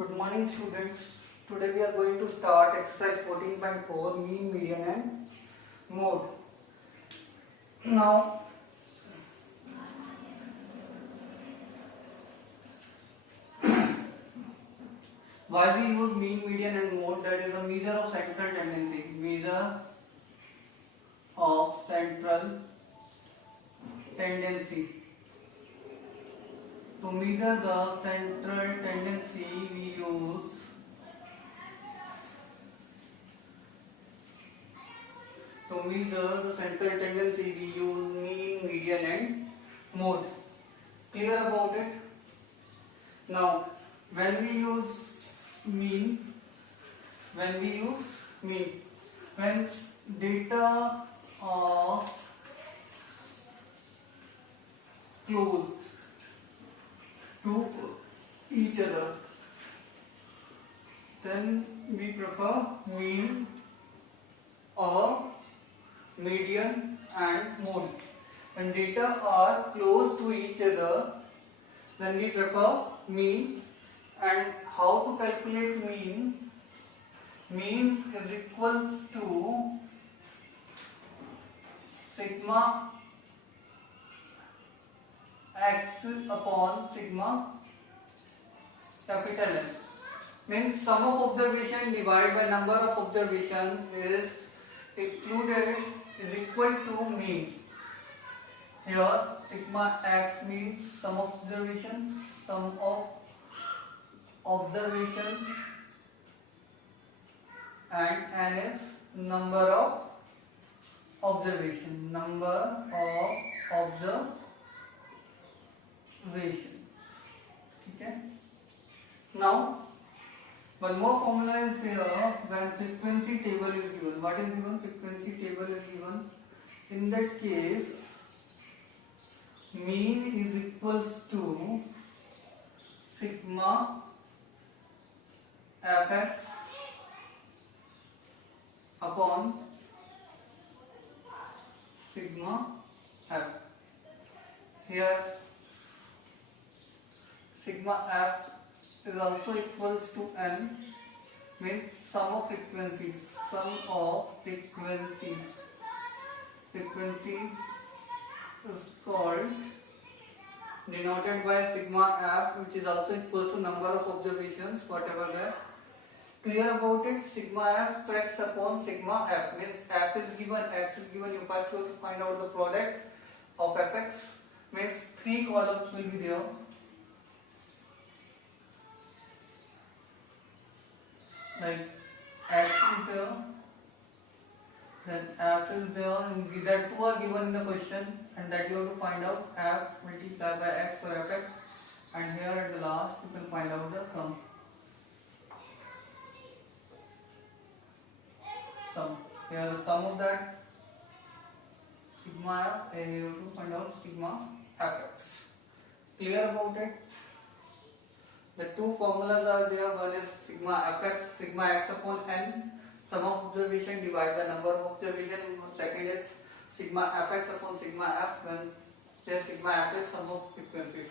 Good morning, students. Today we are going to start exercise 14.4 mean, median and mode. Now, why we use mean, median and mode? That is a measure of central tendency. Measure of central tendency. To measure the central tendency, we use mean, median and mode. Clear about it? Now, when we use mean, when data are close to each other, then we prefer mean or median and mode. When data are close to each other, then we prefer mean. And how to calculate mean? Mean is equals to sigma x upon sigma capital N. Means sum of observation divided by number of observation is included is equal to mean. Here sigma x means sum of observations, and n is number of observation. Okay. Now one more formula is there when frequency table is given. What is given? Frequency table is given. In that case, mean is equals to sigma fx upon sigma f. Here sigma f is also equals to n, means sum of frequencies. Frequencies is called denoted by sigma f, which is also equals to number of observations, whatever that. Clear about it? Sigma f x upon sigma f means f is given, x is given. You first have to find out the product of fx. Means 3 columns will be there. Like x is there, then f is there, and that 2 are given in the question, and that you have to find out f multiplied by x for fx, and here at the last you can find out the sum. Here the sum of that sigma f, and you have to find out sigma fx. Clear about it? The two formulas are there. One is sigma fx, sigma x upon n, sum of observation divided by number of observation. Second is sigma fx upon sigma f, when there sigma f is sum of frequencies.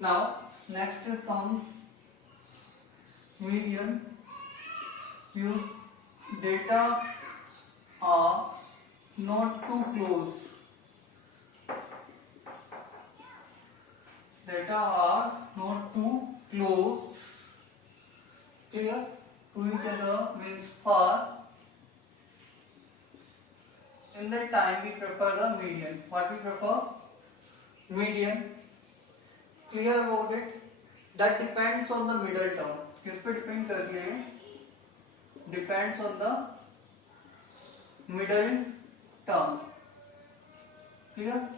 Now next comes median. Use data are not too close. Data are not too close, clear, to each other, means far. In that time we prefer the median. What we prefer? Median. Clear about it? That depends on the middle term. किस पे depend कर रही है? Depends on the middle term. Clear?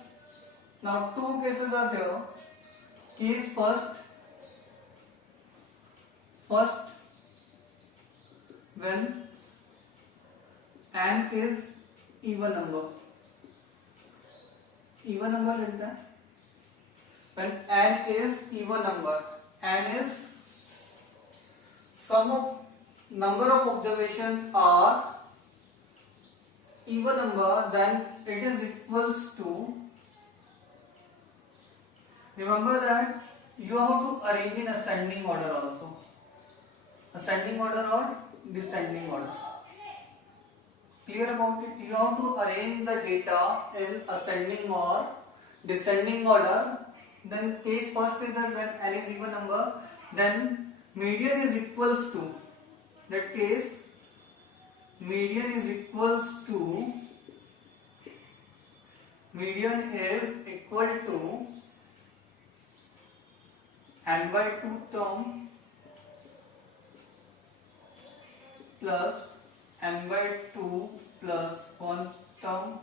Now two cases are there. Case first, when n is even number. Even number is that when n is even number, n is sum of number of observations are even number, then it is equals to, remember that you have to arrange in ascending order also. ascending order or descending order. Clear about it? You have to arrange the data in ascending or descending order. Then case first is that when n is even number, then median is equals to, that case median is equals to n by 2 term plus n by 2 plus 1 term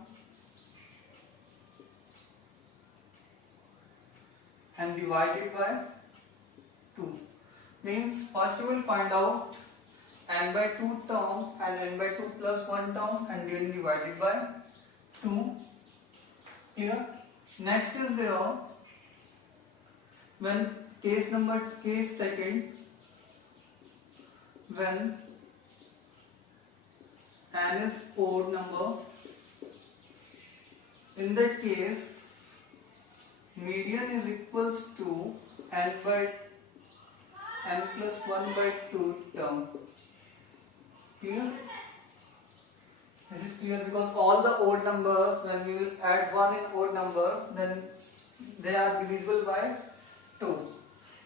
and divided by 2. Means first you will find out n by 2 term and n by 2 plus 1 term and then divided by 2. Clear? Next is there when case second, when n is odd number, in that case median is equals to n plus 1 by 2 term. Clear? This is clear because all the odd numbers, when we will add 1 in odd number, then they are divisible by 2.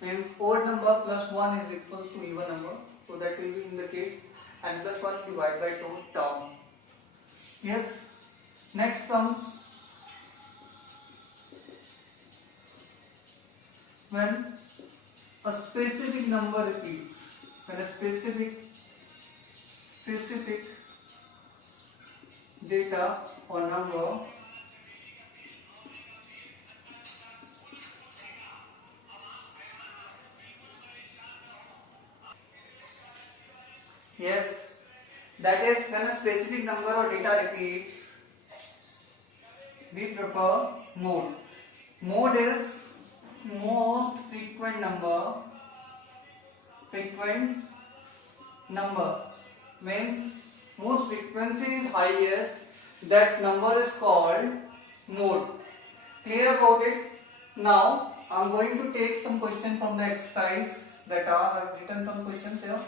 Means odd number plus 1 is equals to even number. So that will be in the case n plus 1 divided by 2 term. Yes. Next comes when a specific number repeats. When a specific data or number yes, that is when a specific number or data repeats, we prefer mode. Mode is most frequent number means most frequency is highest, that number is called mode. Clear about it? Now I am going to take some questions from the exercise that are, I have written some questions here.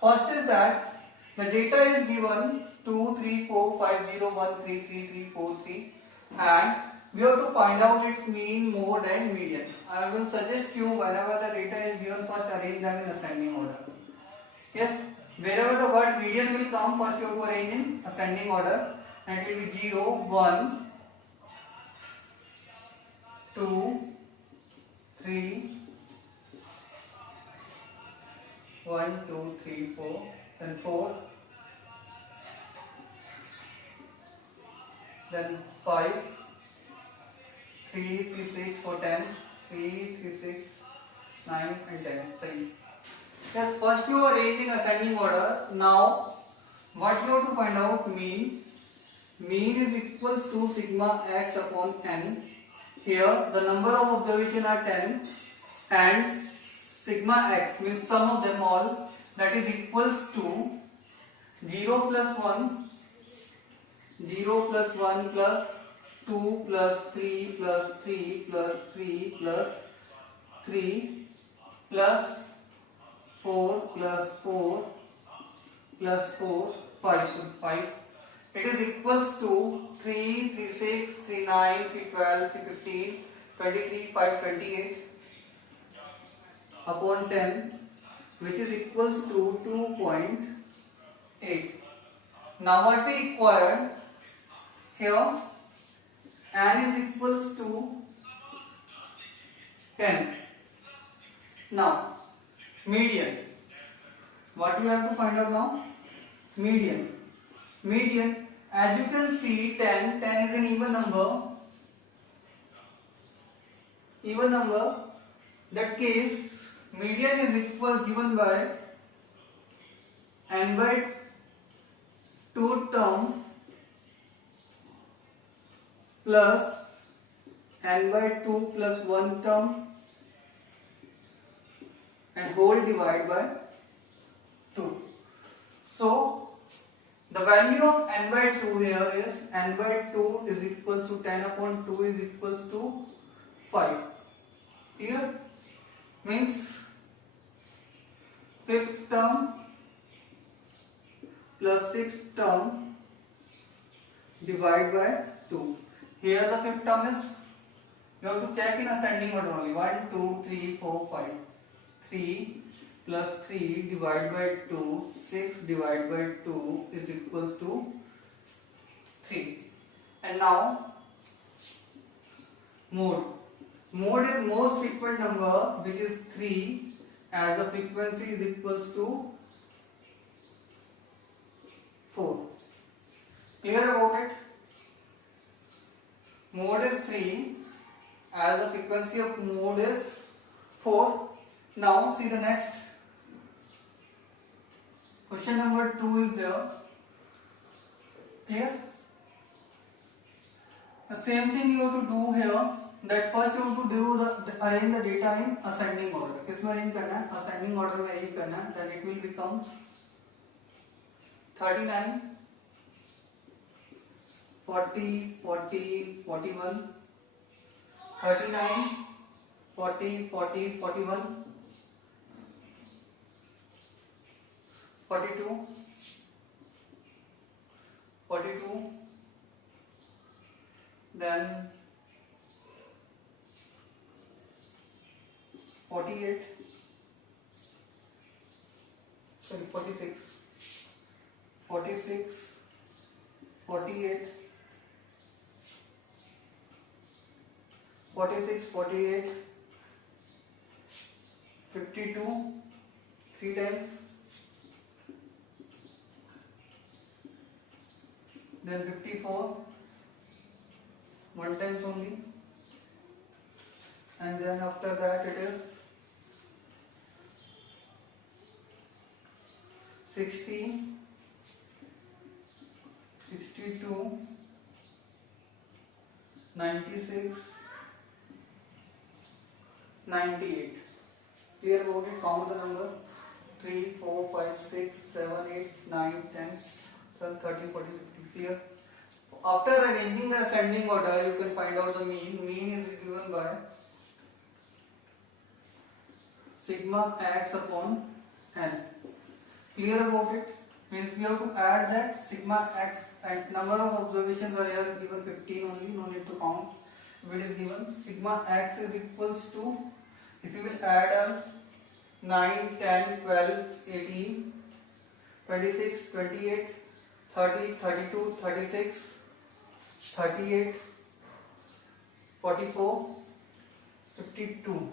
First is that the data is given 2, 3, 4, 5, 0, 1, 3, 3, 3, 4, 3 and we have to find out its mean, mode and median. I will suggest you whenever the data is given, first arrange them in ascending order. Yes, wherever the word median will come, first you have to arrange in ascending order and it will be 0, 1, 2, 3, 1, 2, 3, 4, then 4, then 5, 3, 3, 6, 4, 10, 3, 3, 6, 9 and 10. Same. Yes, first you arrange in ascending order. Now, what you have to find out mean? Mean is equals to sigma x upon n. Here, the number of observations are 10 and sigma x means sum of them all, that is equals to 0 plus 1, 0 plus 1 plus 2 plus 3 plus 3 plus 3 plus 3 plus 4 plus 4 plus 4, 5, so 5. It is equals to 3, 3, 6, 3, 9, 3, 12, 3, 15, 23, 5, 28 upon 10, which is equals to 2.8. Now what we require here, n is equals to 10. Now median, what we have to find out now? Median, as you can see 10 is an even number, that case median is equal given by n by 2 term plus n by 2 plus 1 term and whole divided by 2. So the value of n by 2 here is n by 2 is equal to 10 upon 2 is equals to 5. Clear? Means fifth term sixth term divide by 2. Here the fifth term is, you have to check in ascending order only. 1, 2, 3, 4, 5. 3 plus 3 divided by 2, 6 divided by 2 is equals to 3. And now mode. Mode is most frequent number, which is 3, as the frequency is equals to 4. Clear about it? Mode is 3, as the frequency of mode is 4. Now see the next. Question number 2 is there. Clear? The same thing you have to do here. That first you have to do arrange the data in ascending order. किसमें arrange करना है? Ascending order में arrange करना है. Then it will become 39, 40, 40, 41, 39, 40, 40, 41, 42, 42, then 48, sorry 46, 46, 48, 46, 48, 52, 3 times, then 54, 1 times only, and then after that it is 60, 62, 96, 98. Clear about it? Count the number. 3, 4, 5, 6, 7, 8, 9, 10, 12, 13, 14, 15. Clear? After arranging the ascending order, you can find out the mean. Mean is given by sigma x upon n. Clear about it? Means we have to add that sigma x, and number of observations are here given 15 only, no need to count. If it is given sigma x is equals to, if you will add up 9, 10, 12, 18, 26, 28, 30, 32, 36, 38, 44, 52.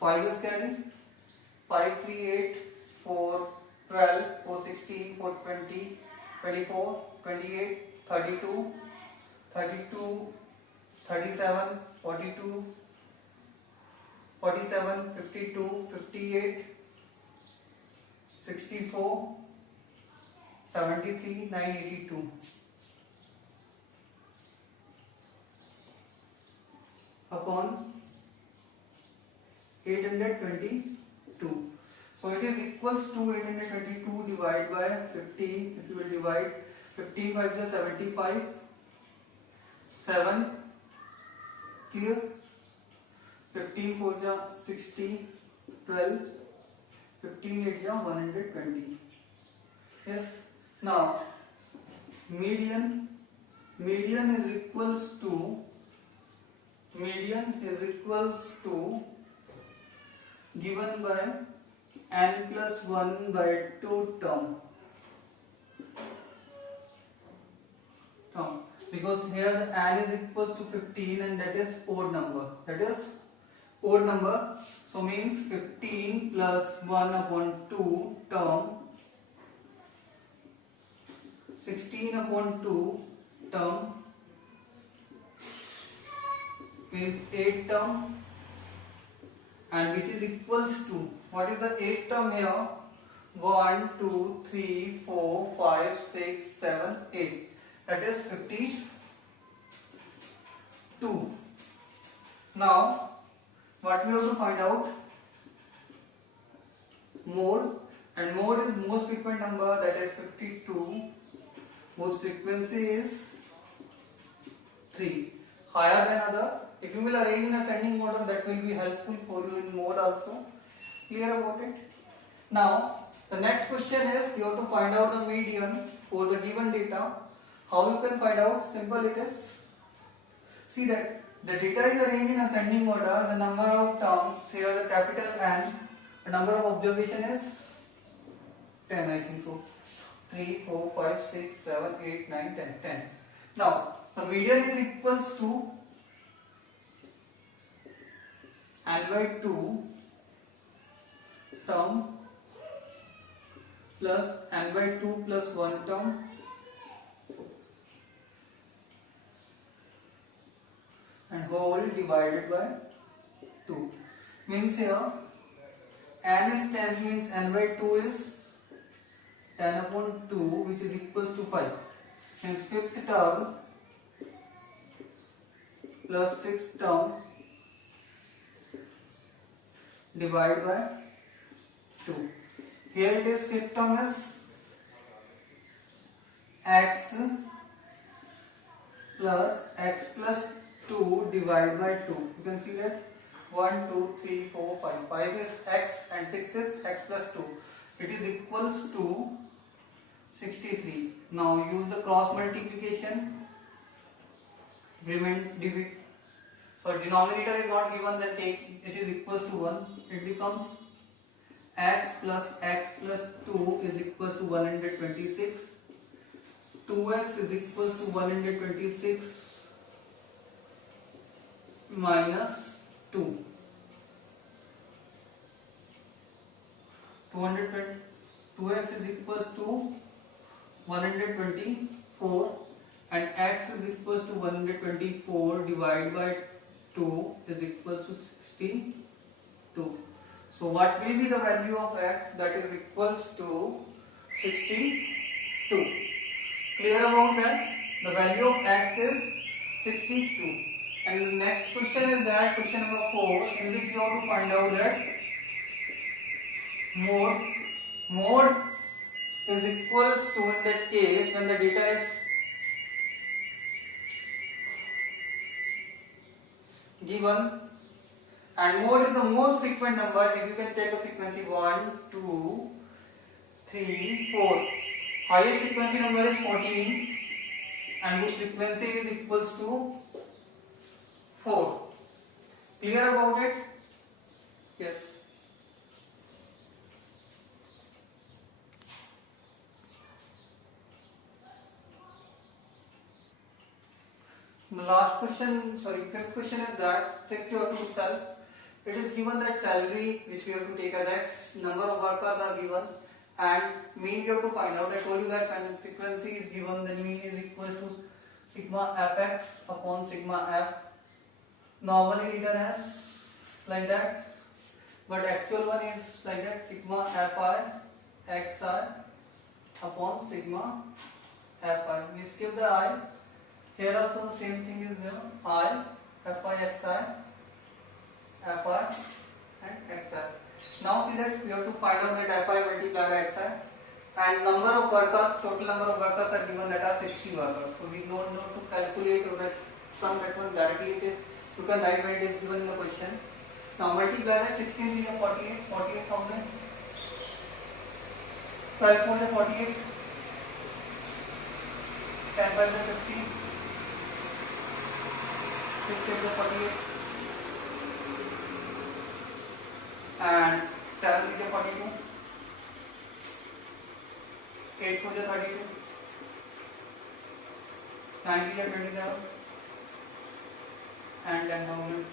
5 is carry. 5, 3, 8, 4, 12, 4, 16, 4, 20, 24, 28, 32, 32, 37, 42, 47, 52, 58, 64, 73, 982. Upon 822. So it is equals to 822 divided by 15. If you will divide 15 by 75, 7. Clear? 15 4 ja 60, 12, 15 8 ja 120. Yes. Now median is equals to given by n plus 1 by 2 term. Because here the n is equals to 15 and that is odd number. So means 15 plus 1 upon 2 term, 16 upon 2 term, means 8 term, and which is equals to, what is the 8 term here? 1, 2, 3, 4, 5, 6, 7, 8. That is 52. Now, what we have to find out? Mode, and mode is most frequent number, that is 52. Most frequency is 3. Higher than other. If you will arrange in ascending order, that will be helpful for you in mode also. Clear about it? Now, The next question is you have to find out the median for the given data. How you can find out? Simple it is. See that the data is arranged in ascending order. The number of terms here the capital N. The number of observation is 10, I think so. 3, 4, 5, 6, 7, 8, 9, 10. 10. Now the median is equals to N by 2 term plus N by 2 plus 1 term and whole divided by 2. Means here N is 10, means N by 2 is 10 upon 2, which is equals to 5. Hence fifth term plus sixth term divided by 2. Here it is, fifth term is x plus 2 divided by 2. You can see that 1, 2, 3, 4, 5. 5 is x and 6 is x plus 2. It is equals to 63. Now use the cross multiplication. Denominator is not given, then take it is equals to 1. It becomes x plus 2 is equals to 126. 2x is equals to 126 minus 2. 2x is equals to 124 and x is equals to 124 divided by 2 is equals to 62. So what will be the value of x? That is equals to 62. Clear about that? The value of x is 62. And the next question is that question number 4, in which you have to find out that mode is equals to, in that case when the data is given and mode is the most frequent number. If you can check the frequency 1, 2, 3, 4. Highest frequency number is 14 and whose frequency is equals to 4. Clear about it? Yes. The last question, fifth question is that 6 you have to solve. It is given that salary which we have to take as x, number of workers are given and mean you have to find out. I told you that when frequency is given, then mean is equal to sigma fx upon sigma f. Normally written as like that, but actual one is like that, sigma fi xi upon sigma fi. We skip the I. Here also the same thing is there, I, fi xi, fi and xi. Now see that we have to find out that fi multiplied by xi and number of workers, total number of workers are given, that are 60 workers. So we don't know to calculate or that sum that one directly it is, you can write when it is given in the question. Now multiply that 16 is 48,000, 12 4 is 48, 10 5 is 50, 6 8 is 48 and 7 is 42, 8 4 is 32, 9 is 27 and 10 100.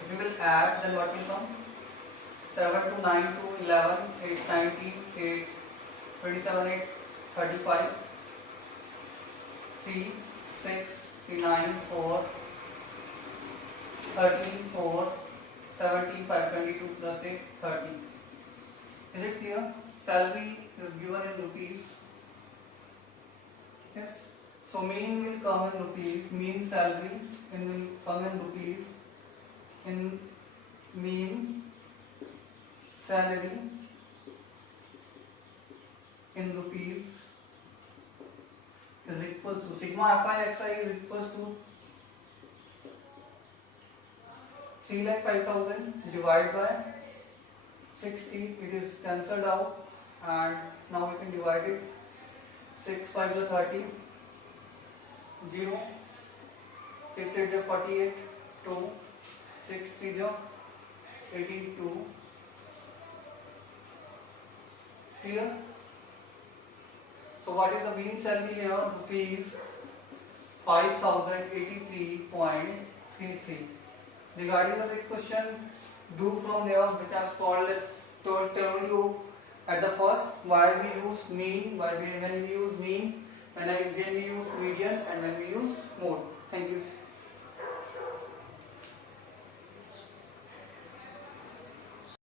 If you will add, then what will come? 7 to 9 to 11, 8 19, 8 27, 8 35, 3 6 3 9 4 13 4 17 5 22 plus 8 30. Is it clear? Salary is given in rupees. Yes. So mean will come in rupees. Mean salary will come in rupees. In mean salary in rupees is equal to sigma fi xi is equals to 3,05,000 divided by 60, it is cancelled out, and now we can divide it. 6 5 is 30, 0, 6 8 is 48, 2, 6 3 is 82. Clear? So what is the mean salary here? Rupees 5083.33. Regarding the next question, do from there which I have told you at the first, why we use mean, when we use mean, when we use median, and when we use mode. Thank you.